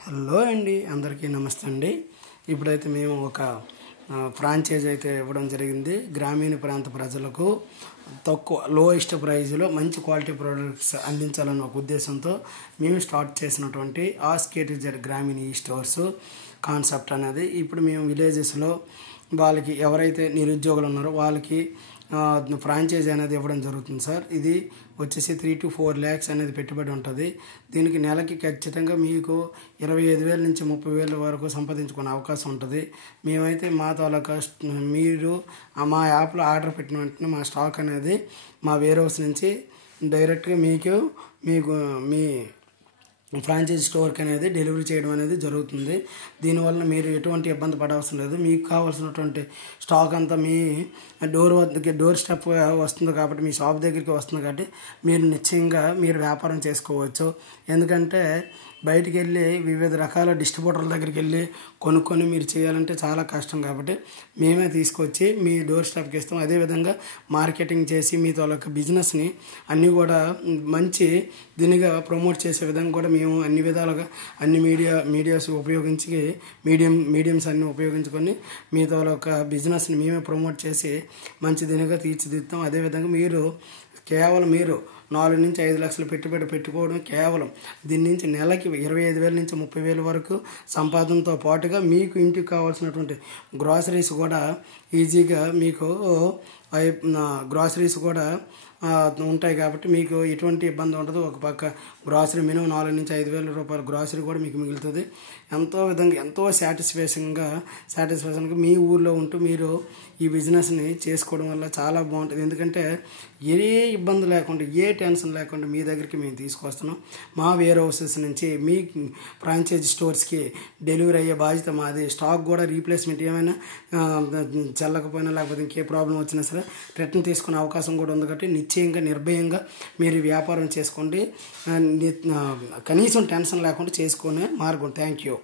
Hello అండి, అందరికీ నమస్తే అండి. ఇప్పుడైతే మేము ఒక ఫ్రాంచైజ్ అయితే ఇవ్వడం జరిగింది. గ్రామీణ ప్రాంత ప్రజలకు తక్కువ లోయెస్ట్ ప్రైజ్లో మంచి క్వాలిటీ ప్రోడక్ట్స్ అందించాలన్న ఒక ఉద్దేశంతో మేము స్టార్ట్ చేసినటువంటి ఆస్కేటిజర్ గ్రామీణ ఈ స్టోర్స్ కాన్సెప్ట్ అనేది ఇప్పుడు మేము విలేజెస్లో వాళ్ళకి ఎవరైతే నిరుద్యోగులు ఉన్నారో వాళ్ళకి ఫ్రాంచైజీ అనేది ఇవ్వడం జరుగుతుంది సార్. ఇది వచ్చేసి 3 to 4 lakhs అనేది పెట్టుబడి ఉంటుంది. దీనికి నెలకి ఖచ్చితంగా మీకు 25,000 నుంచి 30,000 వరకు సంపాదించుకునే అవకాశం ఉంటుంది. మేమైతే మా తాలూకా మీరు మా యాప్లో ఆర్డర్ పెట్టిన వెంటనే మా స్టాక్ అనేది మా వేర్ హౌస్ నుంచి డైరెక్ట్గా మీకు మీ ఫ్రాంచైజీ స్టోర్కి అనేది డెలివరీ చేయడం అనేది జరుగుతుంది. దీనివల్ల మీరు ఎటువంటి ఇబ్బంది పడవలసిన లేదు. మీకు కావాల్సినటువంటి స్టాక్ అంతా మీ డోర్ స్టెప్ వస్తుంది కాబట్టి, మీ షాప్ దగ్గరికి వస్తుంది కాబట్టి మీరు నిశ్చయంగా మీరు వ్యాపారం చేసుకోవచ్చు. ఎందుకంటే బయటికి వెళ్ళి వివిధ రకాల డిస్ట్రిబ్యూటర్ల దగ్గరికి వెళ్ళి కొనుక్కొని మీరు చేయాలంటే చాలా కష్టం. కాబట్టి మేమే తీసుకొచ్చి మీ డోర్ స్టెప్కి ఇస్తాం. అదేవిధంగా మార్కెటింగ్ చేసి మీ తాలూకా బిజినెస్ని అన్నీ కూడా మంచి దీనిగా ప్రమోట్ చేసే విధంగా కూడా మేము అన్ని విధాలుగా అన్ని మీడియాస్ ఉపయోగించి మీడియంస్ అన్ని ఉపయోగించుకొని మీ తాలూకా బిజినెస్ని మేమే ప్రమోట్ చేసి మంచి దీనిగా తీర్చిదిద్దాం. అదేవిధంగా మీరు 4 నుంచి 5 లక్షలు పెట్టుబడి పెట్టుకోవడం కేవలం దీని నుంచి నెలకి 25,000 నుంచి 30,000 వరకు సంపాదనతో పాటుగా మీకు ఇంటికి కావాల్సినటువంటి గ్రాసరీస్ కూడా ఈజీగా మీకు గ్రాసరీస్ కూడా ఉంటాయి కాబట్టి మీకు ఎటువంటి ఇబ్బంది ఉండదు. ఒక పక్క గ్రాసరీ మినిమం 4 నుంచి 5,000 రూపాయల గ్రాసరీ కూడా మీకు మిగులుతుంది. ఎంతో సాటిస్ఫాక్షన్గా మీ ఊర్లో ఉంటూ మీరు ఈ బిజినెస్ని చేసుకోవడం వల్ల చాలా బాగుంటుంది. ఎందుకంటే ఏ ఇబ్బంది లేకుండా, ఏ టెన్షన్ లేకుండా మీ దగ్గరికి మేము తీసుకొస్తున్నాం. మా వేర్ హౌసెస్ నుంచి మీ ఫ్రాంచైజీ స్టోర్స్కి డెలివరీ అయ్యే బాధ్యత మాది. స్టాక్ కూడా రీప్లేస్మెంట్ ఏమైనా చెల్లకపోయినా లేకపోతే ఇంకే ప్రాబ్లం వచ్చినా సరే రిటర్న్ తీసుకునే అవకాశం కూడా ఉంది. కాబట్టి నిశ్చయంగా నిర్భయంగా మీరు వ్యాపారం చేసుకోండి. కనీసం టెన్షన్ లేకుండా చేసుకునే మార్గం. Thank you.